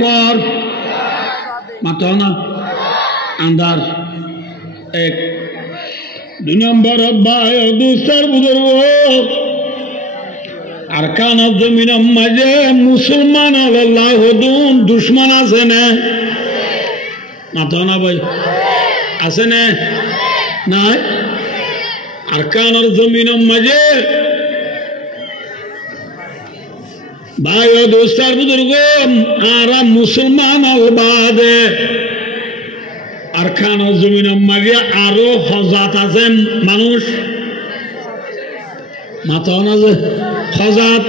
পর মাতো না আন্দার এক দুই নম্বর অধ্যায় দুস্তার বুজুর্গ আর কানত জমিনের মাঝে মুসলমান আল্লাহ হদুন দুশ্মন আছে না মাতো না ভাই আছে না নাই আর কানের জমিনের মাঝে ভাই ও দোস্তার বুজুর্গ আর মুসলমান বাদে আর খানের জমিনের মাঝে আরো হজাত আছে মানুষ মাথা না যে হজাত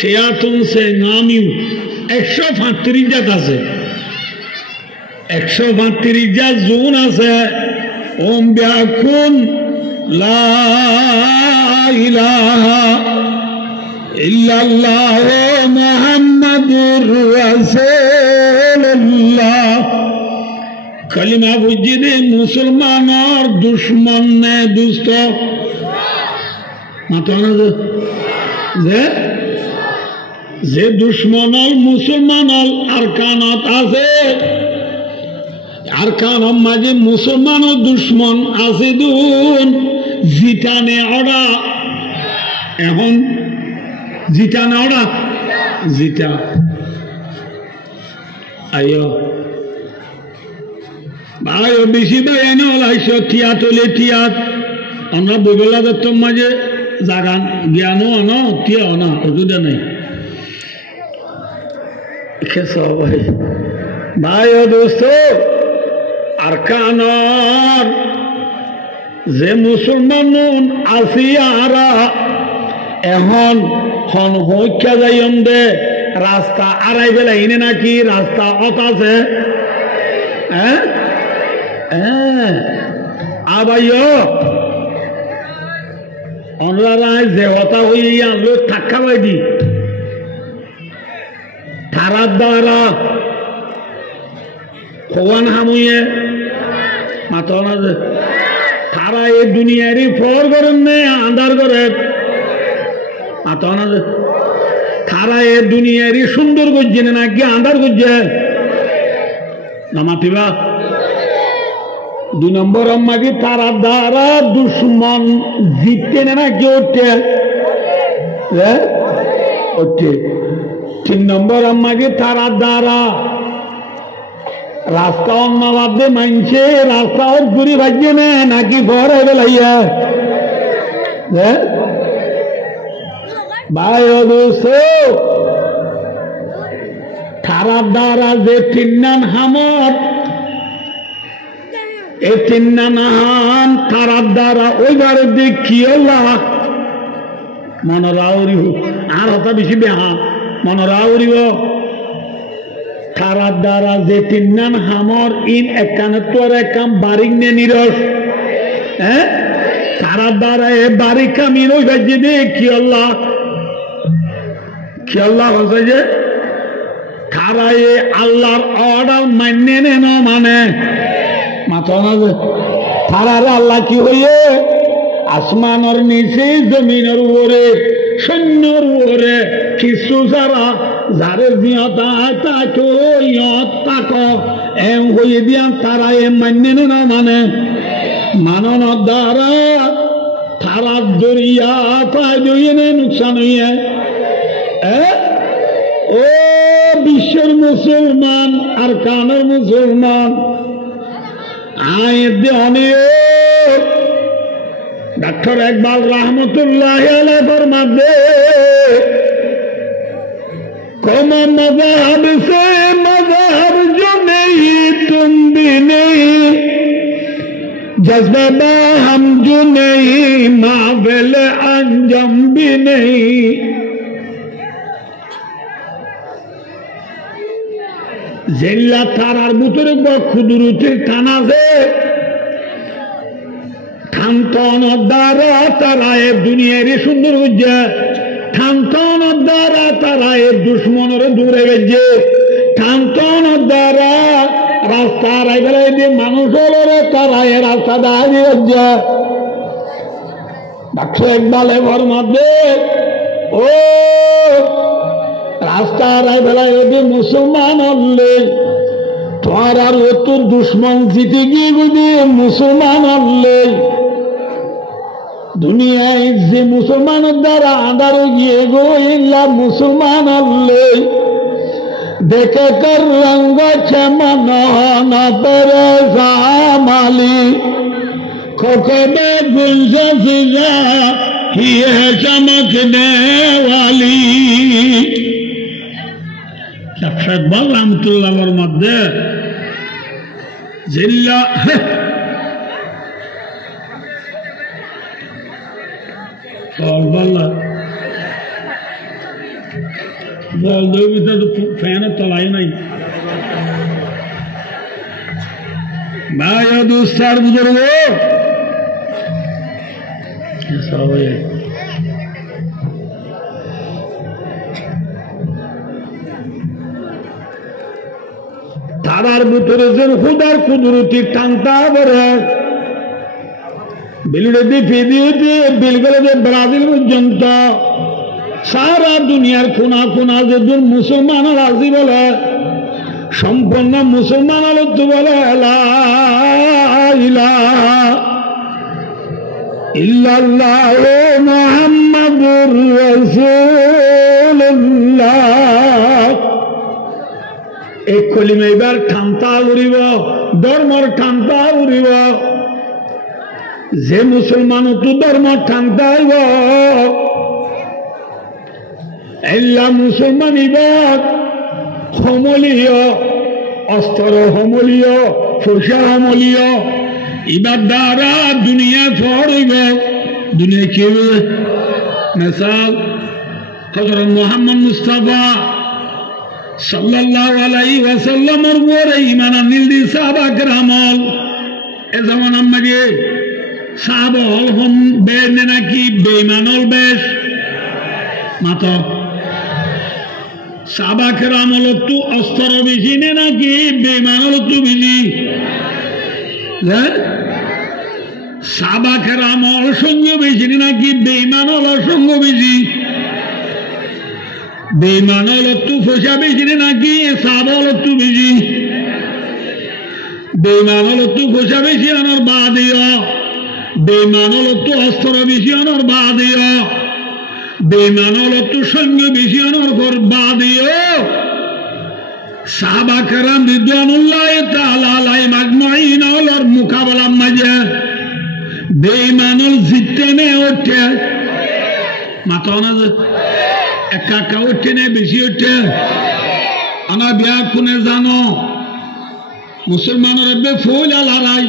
ঠেয়াতুন সে নামিও 135 জাত আছে 135 জাত জুন আছে ওম ব্যাকুন লা ইলাহা ইল্লাল্লাহ মুহাম্মাদুর রাসূলুল্লাহ কলিমা বুঝিয়ে মুসলমানের দুশ্মন নে দুষ্ট মাথা না যে দুশ্মন মুসলমান আরকানত আছে আরকানের মাঝে মুসলমান দুশ্মন আছে দুন জিতানে ওরা এখন জিতা না ওরা জিতা আয়ো ভাই বেশি বেআইনি হলাইছ টিয়াত হলে টিয়াত আমরা বইবেলা দত্তর মাঝে জাগান জ্ঞানও আনো টিয়া আনা অসুবিধা নেই ভাই ভাই ও দোস্ত আর কানর যে মুসলমান আসিয়ারা এখন হন হইকা যাইম দে রাস্তা আড়াই বেলা ইনে নাকি রাস্তা অত আছে হ্যাঁ হ্যাঁ আবাইও অনরা যে হতা হইয়া আনলো থাকা বাইদি তারার দ্বারা খোয়ান হামুয়ে মাথা না যে তারা এই দুনিয়ারই ফর করেন নে আন্দার করে মাথা না যে তারা এই দুনিয়ারই সুন্দর করছে না নাকি আন্দার করছে না মাতিবা 2 নম্বর আম্মাকে তারা দ্বারা দুশ্মন জিততে না কি ওঠে ওঠে 3 নম্বর আম্মাকে তারা দ্বারা রাস্তা অন্যবাদে মানছে রাস্তা ঘুরি ভাজছে না নাকি ভরে বেলাইয়া ভাই অবশ্য তারা দ্বারা যে 3 নান হামর এই 3 নান তারার দ্বারা ওইবার দেখিওলা মনরাউরি আর হতা বেশি বেহা মনরাউরিব তারার দ্বারা যে 3 নান হামর ইন একানে তোর একাম বারিক নে নিরস হ্যাঁ তারার দ্বারা এ বারিক কামিন ওই ভাজ্যে দেখিওলা কি আল্লাহ হচ্ছে যে তারা এ আল্লাহর অর্ডার মান্য নে না মানে মাথা না যে তারার আল্লাহ কি হইয়ে আসমানের নিচে জমিনের উপরে সৈন্যর উপরে কিছু যারা যারে জিয়তা তাকে তাক এম হইয়ে দিয়া তারা এ মান্য না মানে মাননের দ্বারা তারার দরিয়া পায় দইয়ে নুকসান হইয়ে ও বিশ্বের মুসলমান আর কানের মুসলমান আয়ের অনেক डॉक्टर इकबाल रहमतुल्लाह अलैह फरमाते कौम मज़हब से मज़हब जो नहीं तुम भी नहीं जज्बा हम जो नहीं मावेल अंजम भी नहीं जिल्ला तारार बुतरे खुदरुतिर थाना से থান্তনের দ্বারা তারা এ দুনিয়ারই সুন্দর হচ্ছে থান্তনের দ্বারা তারা এ দুশ্মনের দূরে গেছে থান্তনের দ্বারা রাস্তা রাইবেলাই দিয়ে মানুষ হলো তারা এ রাস্তা দাঁড়িয়ে যাচ্ছে ডক্টর ইকবাল এর মধ্যে ও রাস্তার বেলায় যদি মুসলমান হলে তোমার আর তোর দুশ্মন জিতে গিয়ে যদি মুসলমান হলে দুনিয়ায় যে মুসলমানের দ্বারা আদার গিয়ে গো ইল্লা মুসলমান হলে দেখে কর রঙ্গ চমন না পরে জামালি खोखबे गुलशन सिजा ही है चमकने वाली शख्सियत बल रहमतुल्लाह वर मध्य जिल्ला और बल्ला बोल दो भी तो फैन तलाई नहीं भाई दोस्तार बुजुर्गो তারার ভিতরে যে খুদার কুদরতি টানতা বরে বিলুড়ে ফিদিয়ে বিলগুলো ব্রাজিল পর্যন্ত সারা দুনিয়ার কোনা কোনা যে মুসলমান রাজি বলে সম্পূর্ণ মুসলমান হলো তো বলে লা ইলাহা ইল্লাল্লাহ মুহাম্মাদুর রাসূলুল্লাহ এই কলিমা এবার ঠান্তা উড়িব ধর্মর ঠান্তা উড়িব যে মুসলমান তো ধর্ম ঠান্তা হইব এল্লা মুসলমান ইবাদ সমলীয় অস্ত্র সমলীয় ফুসা সমলীয় ইবার দ্বারা দুনিয়া ফড়িব দুনিয়া কি মিসাল হযরত মুহাম্মদ মুস্তাফা সাল্লাল্লাহু আলাইহি ওয়াসাল্লামের উপরে ঈমান আনিল দি সাহাবা کرامল এ zaman আমাকে সাহাবা হল হম বেনে নাকি বেঈমানল বেশ মাত্র সাহাবা کرامল তো অস্ত্র বেশি নে নাকি বেঈমানল তো বেশি সাহাবা کرامল সঙ্গ বেশি নাকি বেঈমানল সঙ্গ বেশি বেঈমানল তো ফসা বেশি নাকি সাহাবাল তো বেশি বেঈমানল তো ফসা বেশি আনার বাদিয়া বেঈমানল তো অস্ত্র বেশি আনার বাদিয়া বেঈমানল তো সঙ্গ বেশি আনার পর বাদিয়া সাহাবা کرام রিদওয়ানুল্লাহ তাআলা আলাইহিম আজমাইন আর মুকাবালা মাঝে বেঈমানল জিততে নে ওঠে মাথা না একা একা ওঠে নে বেশি ওঠে আনা বিয়া কোনে জানো মুসলমানের বে ফুল লড়াই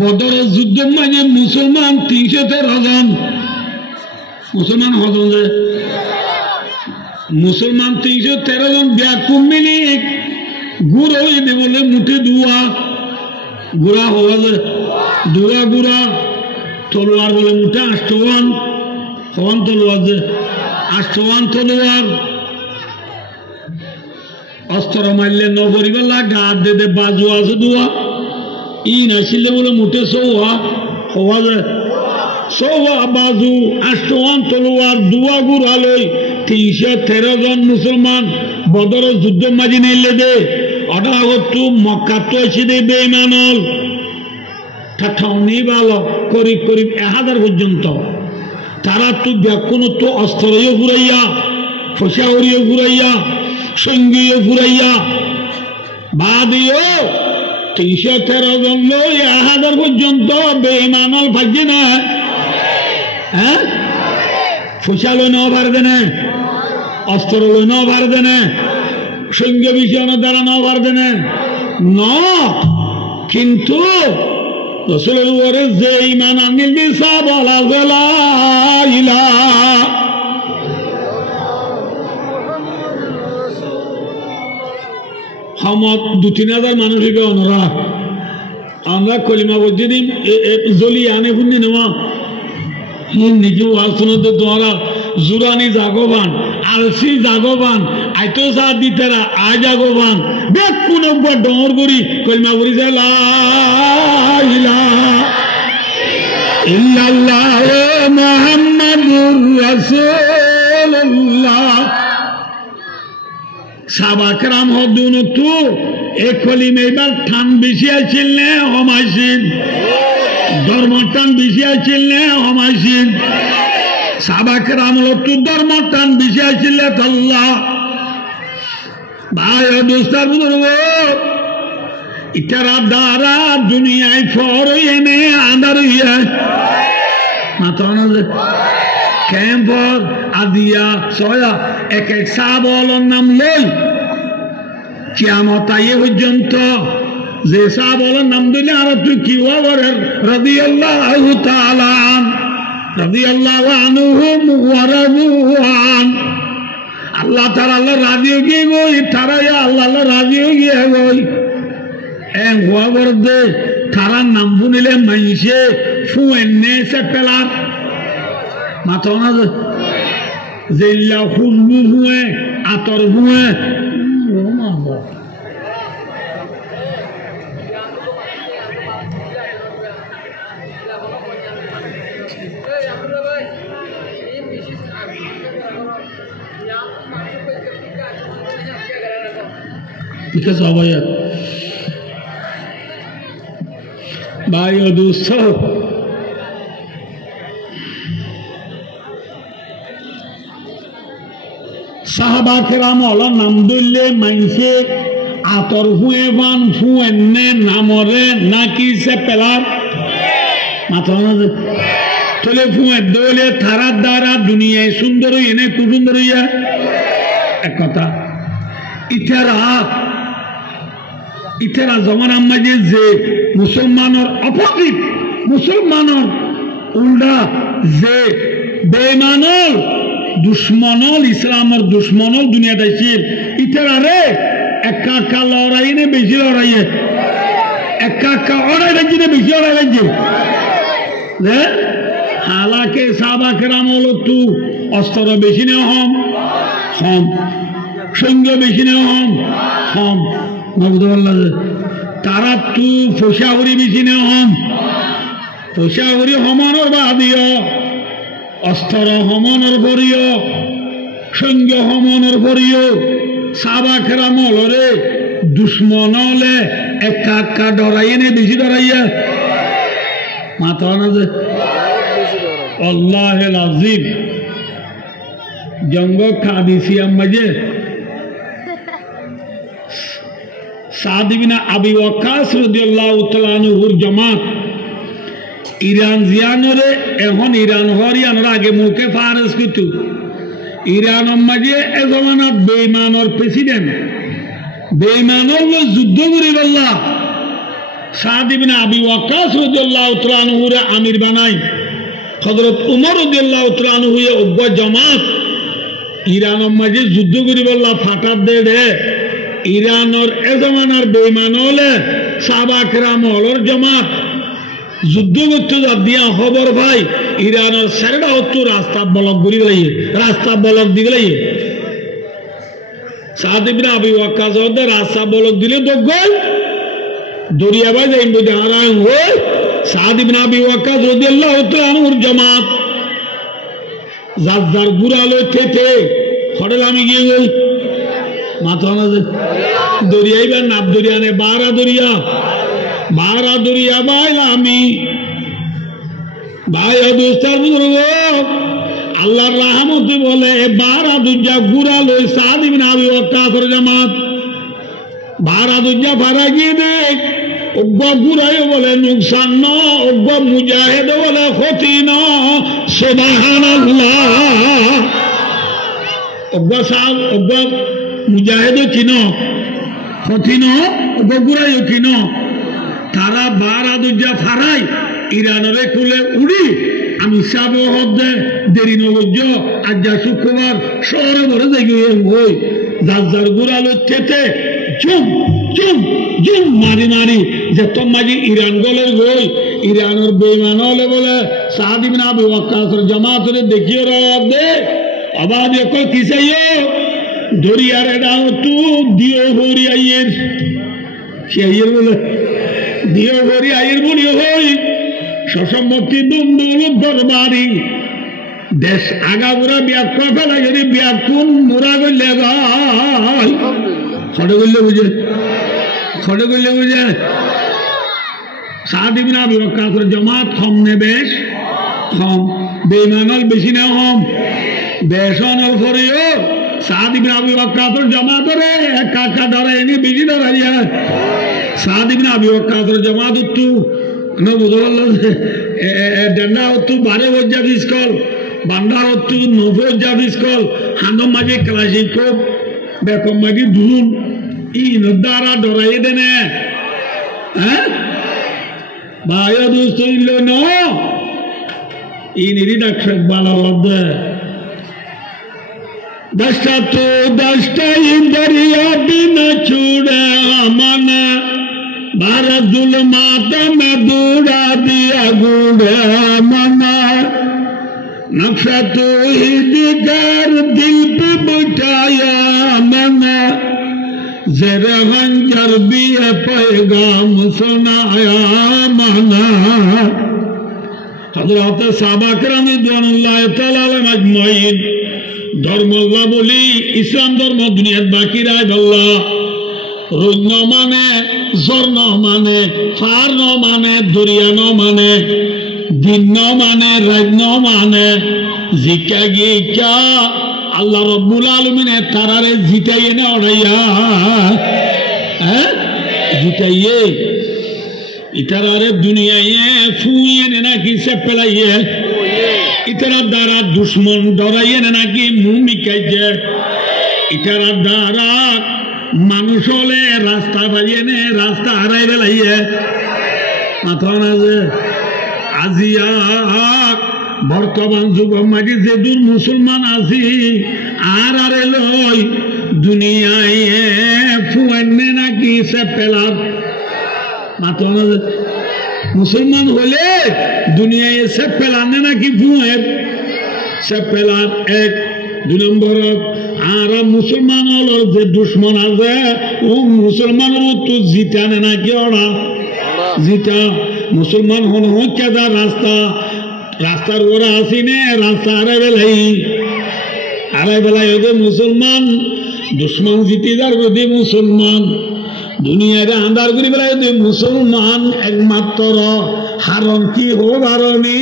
বদরের যুদ্ধ মানে মুসলমান 313 জন মুসলমান হজন যে মুসলমান 313 জন বিয়া কুমিলি গুড় হইবে বলে মুঠে দুয়া গুড়া হওয়া যে দুয়া গুড়া তলোয়ার বলে মুঠে আষ্টওয়ান হওয়ান তলোয়ার যে আষ্টওয়ান তলোয়ার অস্ত্র মারলে নগরিবেলা গা দে বাজু আছে দুয়া ই নাছিলে বলে মুঠে সৌহা হওয়া যে সৌহা বাজু আষ্টওয়ান তলোয়ার দুয়া গুড়া লই 313 জন মুসলমান বদরের যুদ্ধ মাঝি নিলে দে অটা তু মক্কা তো এসে দে বেঈমানল ঠাঠাউনি ভালো করিব 1000 পর্যন্ত তারা তো ব্যাকুণ তো অস্ত্রীয় ফুরাইয়া ফসাউরীয় ফুরাইয়া সঙ্গীয় ফুরাইয়া বাদিও 313 জন লই 1000 পর্যন্ত বেঈমানল ভাগ্যে না হ্যাঁ ফসা লই না পারবে না অস্ত্র লই না পারবে না সঙ্গ বিষয় দ্বারা না পারবে না কিন্তু রাসূলের উপরে যে ঈমান আনিল দিসা বলা লা ইলাহা হামত 2-3000 মানুষকে অনরা আমরা কলিমা বলছি দিন জলি আনে ফুন্নি নেওয়া নিজে আসতে তোরা জুরানি জাগবান আলসি জাগবান আইতো সা দিতারা আ জাগবান বেক কোন ডর করি কলিমা বলি যে লা ইলাহা ইল্লাল্লাহ মুহাম্মাদুর রাসূলুল্লাহ সাবাকরাম হদুন তু এক কলিম এবার ঠান বেশি আছিল নে হমাইছিল ধর্ম টান বেশি আছিল নে হমাইছিল সাবাকরাম তু ধর্ম টান বেশি আছিল আল্লাহ ভাই দোস্তার বুজুর্গ ইতারা দ্বারা দুনিয়ায় ফর এনে আন্দার হইয়া মাত্র ক্যাম্পর আদিয়া সয়া এক এক সাবলের নাম লই কিয়ামত আইয়ে পর্যন্ত যে সাবলের নাম দিলে আর তুই কি হবর রাদিয়াল্লাহু তাআলা রাদিয়াল্লাহু আনহুম ওয়া রাদু আন আল্লাহ তাআলা আল্লাহ রাজি হয়ে গই তারা আল্লাহ রাজি হয়ে গই এন হবর দে তারা নাম বুনিলে মাইসে ফুয়েনে সে পেলার মাথা না জেলা খুশবু হুয়ে আতর হুয়ে because of it by your do so সাহাবা কেরাম হল নাম দিলে মাইসে আতর হুয়ে বান ফুয়েনে নামরে নাকি সে পেলার মাথা তোলে ফুয়ে দোলে থারার দ্বারা দুনিয়ায় সুন্দর এনে খুব সুন্দর হইয়া এক কথা ইতারা জমানার মাঝে যে মুসলমানের অপোজিট মুসলমানের উল্টা যে বেঈমানল দুশ্মনল ইসলামের দুশ্মনল দুনিয়াতে ছিল ইতারা রে একা একা লড়াই নে বেশি লড়াই একা একা অড়াই রাজ্যে নে বেশি অড়াই রাজ্যে হালাকে সাহাবা কেরাম হলো তু অস্ত্র বেশি নে হম সৈন্য বেশি নে হম তারা তু ফসাহরি বেশি নে ফসাহরি হমানোর বাদিও অস্ত্র হমনের পরিও সৈন্য হমনের পরিও সাহাবা কেরাম হলরে দুশ্মন হলে একা একা ডরাইয়ে নে বেশি ডরাইয়া মাথা না যে আল্লাহ আজিম জঙ্গ কাদিসিয়ার মাঝে সাদ ইবনে আবি ওয়াক্কাস রাদিয়াল্লাহু তাআলা আনহুর জামাত ইরান জিয়ানরে এখন ইরান হরিয়ানোর আগে মুখে ফারস কিতু ইরানের মাঝে এ জমানার বেঈমানের প্রেসিডেন্ট বেঈমানের যুদ্ধ করি বললা সাদ ইবনে আবি ওয়াক্কাস রাদিয়াল্লাহু তাআলা আনহুর আমির বানাই হযরত উমর রাদিয়াল্লাহু তাআলা আনহু অব্য জামাত ইরানের মাঝে যুদ্ধ করি বললা ফাটার দে ইরানের এ জমানার বেঈমান হলে সাহাবা কেরাম হলর জামাত যুদ্ধ করতে দিয়া খবর ভাই ইরানের সেরেডা হতো রাস্তা বলক ঘুরি গেলাই রাস্তা বলক দি গেলাই সাদ ইবনে আবি ওয়াক্কাস রাস্তা বলক দিলে দগল দরিয়া ভাই যাইব হারায় হই সাদ ইবনে আবি ওয়াক্কাস রাদিয়াল্লাহু তাআলা আনহুর জামাত জাজ্জার গুরালো থেকে হড়ল আমি গিয়ে গই মাথা না দরিয়াই বা নাব দরিয়া নে বারা দরিয়া বাইলা আমি ভাই দোস্তার বুজুর্গ আল্লাহর রহমতে বলে বারা দুজা গুরালো সাদ ইবনে আবি ওয়াক্কাসের জামাত বারা দুজা ফারা গিয়ে দেখ অজ্ঞ গুরাই বলে নুকসান ন অজ্ঞ মুজাহিদ বলে ক্ষতি ন সুবহানাল্লাহ অজ্ঞ সাহ অজ্ঞ মুজাহিদ কিন ক্ষতি ন অজ্ঞ গুরাই কিন তারা বারা দুজা ফারাই ইরানরে কুলে উড়ি আমি সাব হদে দেরি নবজ্য আজ যা শুক্রবার শহরে ভরে দেখি ওই যার গুড়ালো থেতে জুম জুম জুম মারি মারি যে তোমাজি ইরান গলে গই ইরানের বেঈমান হলে বলে সাদ ইবনে আবি ওয়াক্কাসের জামাতরে দেখিয়ে রাখ দে আবাদ এক কিসাইয়ে দরিয়ারে দাও তু দিও হরি আইয়ের সে আইয়ের বলে দিও হরি আইয়ের বলি হই সসম্মতি দুন্দুল দরবারি দেশ আগাবুরা ব্যাখ্যা ফেলা যদি ব্যাকুন মোরা করলে ভাই খড়ে করলে বুঝে খড়ে করলে বুঝে সাদ ইবনে আবি ওয়াক্কাসের জামাত কম নে বেশ কম বেঈমানল বেশি না কম বেশনল ফরিও সাদ ইবনে আবি ওয়াক্কাসের জামাতরে কাকা ধরে এনি বেশি ধরাইয়া সাদ ইবনে আবি ওয়াক্কাসের জামাত উত্তু না বুঝল ডেন্ডা উত্তু বারে বজ্জা বিস্কল বান্দার উত্তু নফর জাবিস্কল হান্দম মাঝে ক্লাসিক খুব বেকম মাগি ধুন ই নদ্দারা ডরাই দেনে হ্যাঁ ভাই দোস্ত ইল ন ই নিরি ডাক্তার বালা লব্দে দশটা তো দশটা ইন্দরিয়া বিনা ছুড়ে আমানা बारह जुल्मात में दूरा दिया गुड़े मना नक्शा तो ही दिगर दिल पे बिठाया मना जरा हंजर भी पैगाम सुनाया मना हज़रत साहबा किराम रिज़वानुल्लाह तआला अलैहिम अजमाइन धर्म अल्लाह बोली इस्लाम धर्म दुनिया बाकी रहा अल्लाह रोज न माने जोर न माने फार न माने दुरिया न माने दिन न माने रात न माने जिका गी क्या अल्लाह रब्बुल आलमीन तारारे जिताइए ना उड़ाइया हैं जिताइए इतरारे दुनिया ये फूइए ने ना किसे पलाइए इतरा दारा दुश्मन डराइए ना कि मुंह मिकाइए इतरा दारा মানুষ হলে রাস্তা বাজিয়ে নে রাস্তা হারাই বেলাইয়ে মাথা না যে আজিয়া বর্তমান যুগ মাঝে যে দূর মুসলমান আছি আর আরে লই দুনিয়ায় ফুয়েনে নাকি সে পেলার মাথা না যে মুসলমান হলে দুনিয়ায় সে পেলানে নাকি ফুয়ের সে পেলার এক দুই নম্বর আর মুসলমান হলো যে দুশ্মন আছে ও মুসলমান তো জিতানে নাকি ওরা জিতা মুসলমান হন কেদা রাস্তা রাস্তার ওরা আসিনে রাস্তা আড়াই বেলাই ওদের মুসলমান দুশ্মন জিতে যার যদি মুসলমান দুনিয়ারে আন্দার করি বেলায় ওদের মুসলমান একমাত্র হারণ কি হোক হারণি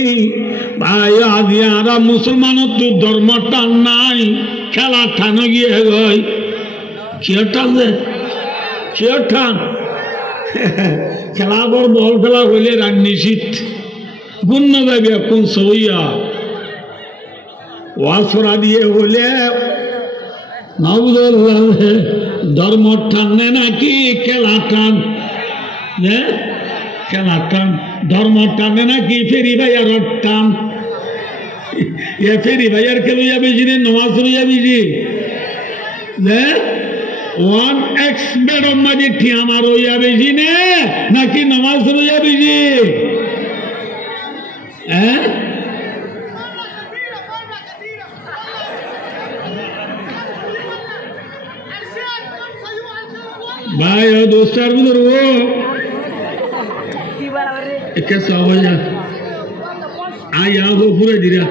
ভাই আজি আরা মুসলমানের তো ধর্ম টান নাই খেলা টানো গিয়ে গই কিয় টান যে কিয় টান খেলা বড় বল খেলা হইলে রাগ নিশ্চিত গুণ না যাবে কোন সইয়া ওয়াসরা দিয়ে হলে ধর্ম টানে নাকি খেলা টান খেলা টান ধর্ম টানে নাকি ফেরি ভাইয়ার টান এ ফেরি ভাইয়ার কে লইয়া বেশি রে নমাজ লইয়া বেশি ওয়ান এক্স বেডম মাঝে ঠিয়ামা রইয়া বেশি নে নাকি নমাজ লইয়া বেশি হ্যাঁ भाई और दोस्तार बुजुर वो कैसा हो जा आ यहाँ हो पूरा दिरा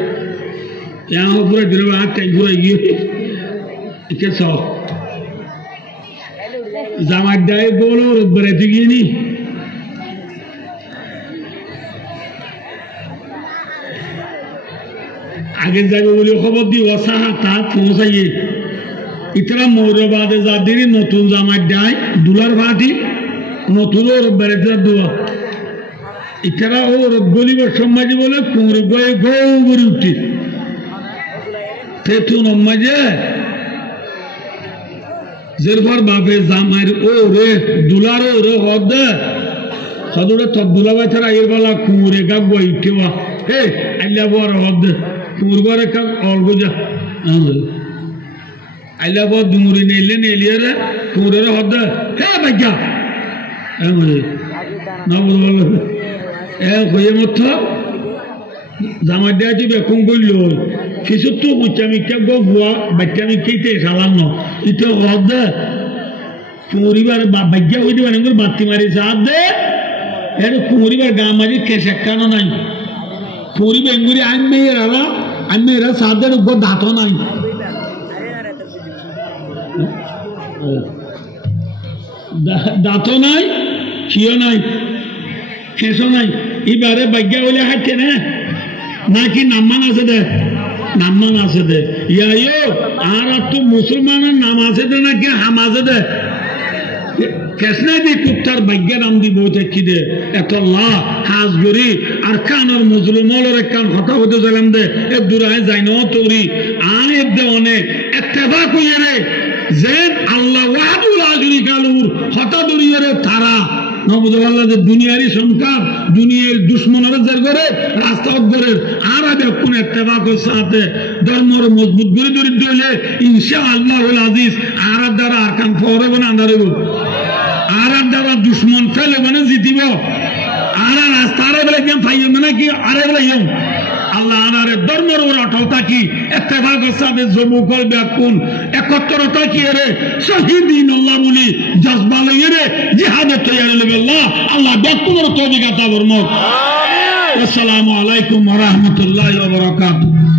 आग कहीं पूरा ये कैसा हो जामात दाए बोलो और बड़े दिखी नहीं आगे जाके बोलियो खबर दी वसा था पहुंचा ये इतना मौर्यवादे जादिरी नतून जामात दाए दुलार भाटी नतून और बरेजा दुआ इतना और गोली व समाज बोले कुंवरी गए गौरी उठी थे तू नम्मजे जरफर बापे जामार ओ रे दुलार ओ रे होदे खदुरे तब दुलावा चरा ये वाला कुंवरी का गोई केवा हे अल्लाह बोर होदे कुंवरी का और गुजा अल्लाह बहुत दुमुरी ने लिया रे कुंवरी रे होदे हे बच्चा ए मुझे ना बोल ए कोई मत जामादिया जी बेकुं गोल्लो किसु तो मुचामी क्या गो हुआ बच्चा में किते सालानो इतो होदे कुंवरी बार बच्चा हुई दिवाने को बाती मारी साथ दे यार कुंवरी बार गाँव में कैसे करना नहीं कुंवरी बेंगुरी आन में ये रहा আমি এরা সাদের উপর দাঁতও নাই দাঁতও নাই খিও নাই খেসও নাই এবারে ভাগ্যা বলে হাঁটছে না নাকি নাম্মান আছে দে নাম্মান আছে দে ইয়ো আর তো মুসলমানের নাম আছে দে নাকি হাম আছে দে কেসনা দি কুত্তার ভাগ্য নাম দিব দেখি দে এত লা হাজ গরি আর কানর মুসলমানের কান কথা হতে চলাম দে এ দূরায় যাই ন তোরি আর এ দে অনেক ইত্তেফাক হইয়ে রে যে আল্লাহ ওয়াহদুল লা শারীকা লাহু হতা দরিয়ে রে তারা নবুজাল্লাহ যে দুনিয়ারই সংখ্যা দুনিয়ার দুশ্মনের জার করে রাস্তা করে আর আগে কোন ইত্তেফাকের সাথে ধর্মের মজবুত করে দরিদ্র হলে ইনশাআল্লাহুল আজিজ আর দ্বারা আরকান ফরবে না আন্দারে আর দ্বারা দুশ্মন ফেলে মানে জিতিব আর রাস্তা আরে বলে কেন ফাইম না কি আরে বলে আল্লাহ আনারে ধর্মের ওর অটলতা কি ইত্তেফাকের সাথে জমু করবে কোন একত্রতা কি রে শহীদিন আল্লাহ বলি জজবা লইয়ে রে জিহাদে তৈরি হইবে আল্লাহ ব্যক্তিগত তৌফিক আতা ফরমাক। আমিন। আসসালামু আলাইকুম ওয়া রাহমাতুল্লাহি ওয়া বারাকাতুহু।